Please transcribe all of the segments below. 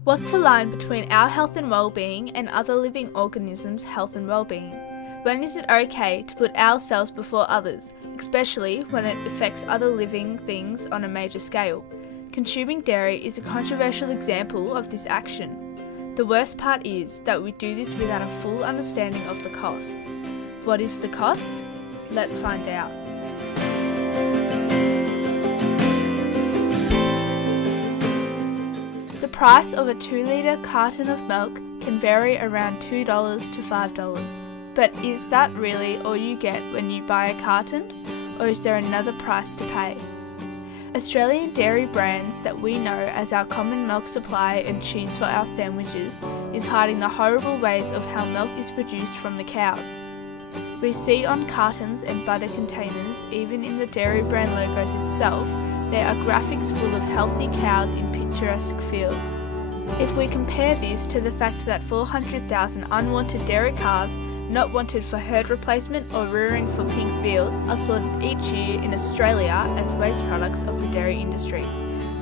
What's the line between our health and well-being and other living organisms' health and well-being? When is it okay to put ourselves before others, especially when it affects other living things on a major scale? Consuming dairy is a controversial example of this action. The worst part is that we do this without a full understanding of the cost. What is the cost? Let's find out. The price of a 2-litre carton of milk can vary around $2 to $5. But is that really all you get when you buy a carton, or is there another price to pay? Australian dairy brands that we know as our common milk supply and cheese for our sandwiches is hiding the horrible ways of how milk is produced from the cows. We see on cartons and butter containers, even in the dairy brand logos itself, there are graphics full of healthy cows in picturesque fields. If we compare this to the fact that 400,000 unwanted dairy calves not wanted for herd replacement or rearing for pink field are slaughtered each year in Australia as waste products of the dairy industry,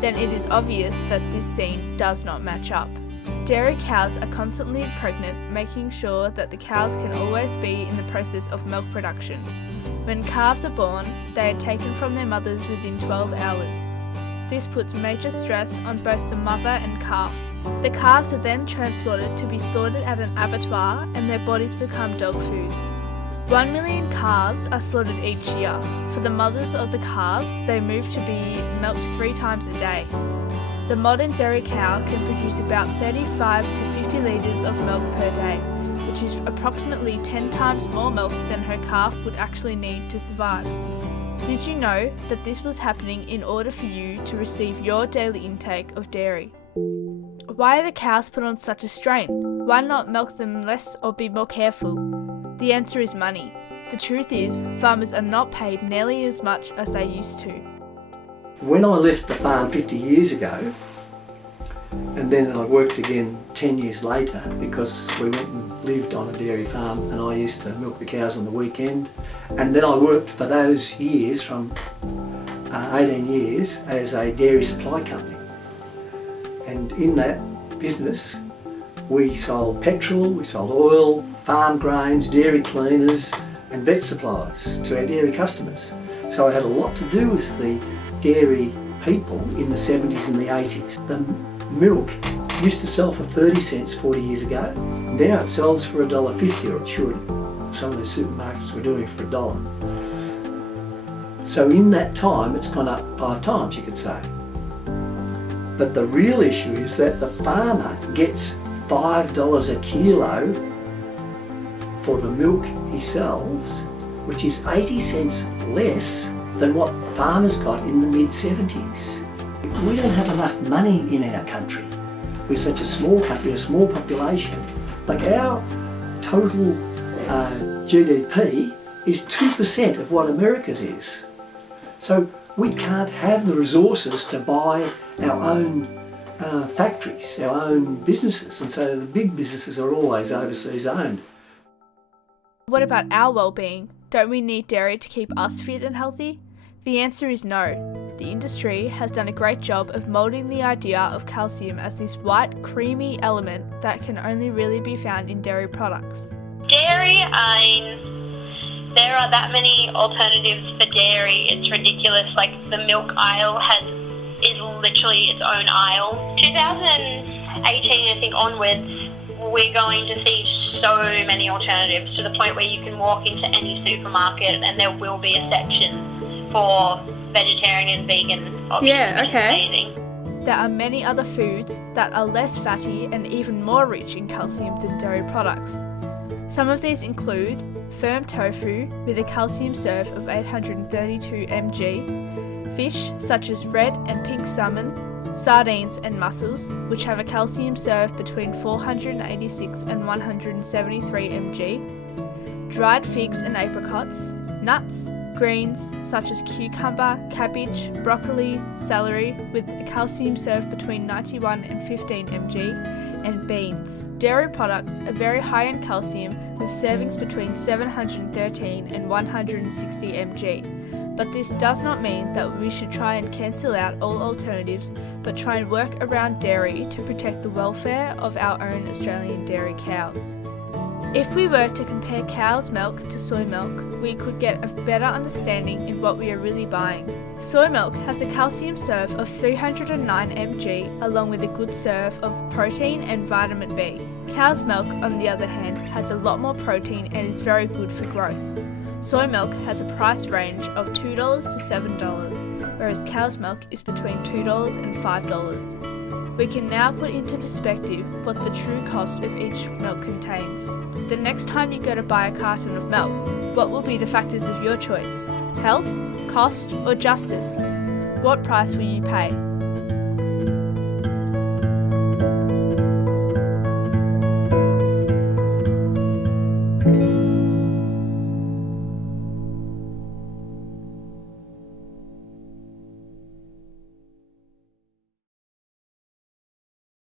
then it is obvious that this scene does not match up. Dairy cows are constantly pregnant, making sure that the cows can always be in the process of milk production. When calves are born, they are taken from their mothers within 12 hours. This puts major stress on both the mother and calf. The calves are then transported to be slaughtered at an abattoir and their bodies become dog food. 1 million calves are slaughtered each year. For the mothers of the calves, they move to be milked 3 times a day. The modern dairy cow can produce about 35 to 50 litres of milk per day, which is approximately 10 times more milk than her calf would actually need to survive. Did you know that this was happening in order for you to receive your daily intake of dairy? Why are the cows put on such a strain? Why not milk them less or be more careful? The answer is money. The truth is, farmers are not paid nearly as much as they used to. When I left the farm 50 years ago, and then I worked again 10 years later because we went and lived on a dairy farm and I used to milk the cows on the weekend, and then I worked for those years, from 18 years, as a dairy supply company. And in that business we sold petrol, we sold oil, farm grains, dairy cleaners and vet supplies to our dairy customers. So I had a lot to do with the dairy people in the 70s and the 80s. The milk used to sell for 30 cents 40 years ago. Now it sells for $1.50, or it should. Some of the supermarkets were doing it for $1. So in that time it's gone up 5 times, you could say. But the real issue is that the farmer gets $5 a kilo for the milk he sells, which is 80 cents less than what the farmers got in the mid-70s. We don't have enough money in our country. We're such a small country, a small population. Like our total GDP is 2% of what America's is. So we can't have the resources to buy our own factories, our own businesses, and so the big businesses are always overseas owned. What about our well-being? Don't we need dairy to keep us fit and healthy? The answer is no. The industry has done a great job of moulding the idea of calcium as this white, creamy element that can only really be found in dairy products. Dairy, there are that many alternatives for dairy, it's ridiculous. Like the milk aisle is literally its own aisle. 2018, I think, onwards, we're going to see so many alternatives to the point where you can walk into any supermarket and there will be a section for vegetarian and vegan options. Yeah, okay. Amazing. There are many other foods that are less fatty and even more rich in calcium than dairy products. Some of these include firm tofu with a calcium serve of 832 mg, fish such as red and pink salmon, sardines and mussels, which have a calcium serve between 486 and 173 mg, dried figs and apricots, nuts, Greens such as cucumber, cabbage, broccoli, celery with a calcium serve between 91 and 15 mg, and beans. Dairy products are very high in calcium with servings between 713 and 160 mg. But this does not mean that we should try and cancel out all alternatives, but try and work around dairy to protect the welfare of our own Australian dairy cows. If we were to compare cow's milk to soy milk, we could get a better understanding in what we are really buying. Soy milk has a calcium serve of 309 mg along with a good serve of protein and vitamin B. Cow's milk, on the other hand, has a lot more protein and is very good for growth. Soy milk has a price range of $2 to $7, whereas cow's milk is between $2 and $5. We can now put into perspective what the true cost of each milk contains. The next time you go to buy a carton of milk, what will be the factors of your choice? Health, cost, or justice? What price will you pay?